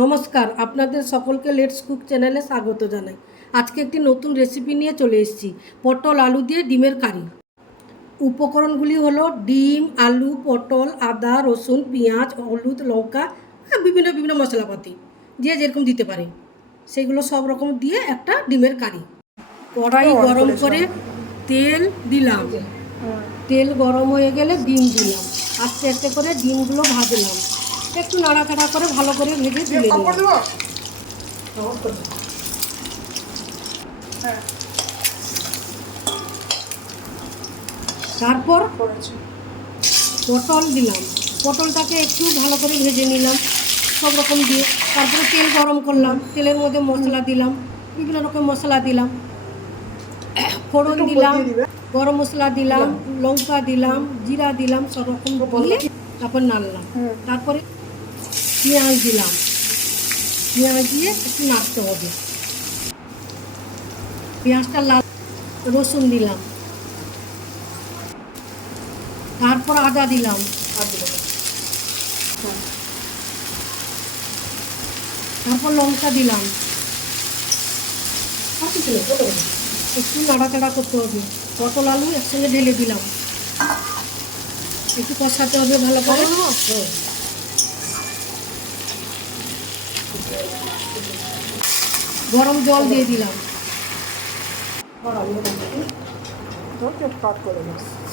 নমস্কার, আপনাদের সকলকে লেটস কুক চ্যানেলে স্বাগত জানাই। আজকে একটি নতুন রেসিপি নিয়ে চলে এসেছি, পটল আলু দিয়ে ডিমের কারি। উপকরণগুলি হলো ডিম, আলু, পটল, আদা, রসুন, পেঁয়াজ, হলুদ, লঙ্কা, বিভিন্ন বিভিন্ন মশলাপাতি যে যেরকম দিতে পারে সেগুলো সব রকম দিয়ে একটা ডিমের কারি। কড়াই গরম করে তেল দিলাম, তেল গরম হয়ে গেলে ডিম দিলাম, আস্তে আস্তে করে ডিমগুলো ভাজলাম, একটু নাড়াচাড়া করে ভালো করে ভেজে তুলে নিলাম। তারপর পটল দিলাম, পটলটাকে একটু ভালো করে ভেজে নিলাম সব রকম দিয়ে। তারপরে তেল গরম করলাম, তেলের মধ্যে মশলা দিলাম, বিভিন্ন রকম মশলা দিলাম, ফোড়ন দিলাম, গরম মশলা দিলাম, লঙ্কা দিলাম, জিরা দিলাম, সব রকম দিয়ে তারপর নাড়লাম। তারপরে পেঁয়াজ দিলাম, পেঁয়াজ দিয়ে একটু নাড়তে হবে, পেঁয়াজটা লাল। রসুন দিলাম, তারপর আদা দিলাম, তারপর লঙ্কা দিলাম, একটু নাড়াচাড়া করতে হবে। পটল আলু একসঙ্গে ঢেলে দিলাম, একটু কষাতে হবে ভালো করে। গরম জল দিয়ে দিলাম,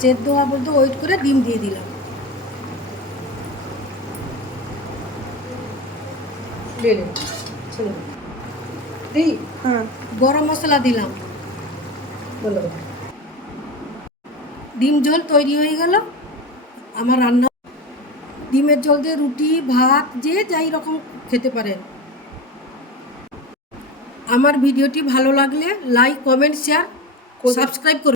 সেদ্ধ হওয়া পর্যন্ত ওয়েট করে ডিম দিয়ে দিলাম, গরম মশলা দিলাম। ডিম ঝোল তৈরি হয়ে গেল আমার রান্না। ডিমের ঝোল দিয়ে রুটি, ভাত, যে যাই রকম খেতে পারেন। আমার ভিডিওটি ভালো লাগলে লাইক, কমেন্ট, শেয়ার, সাবস্ক্রাইব করুন।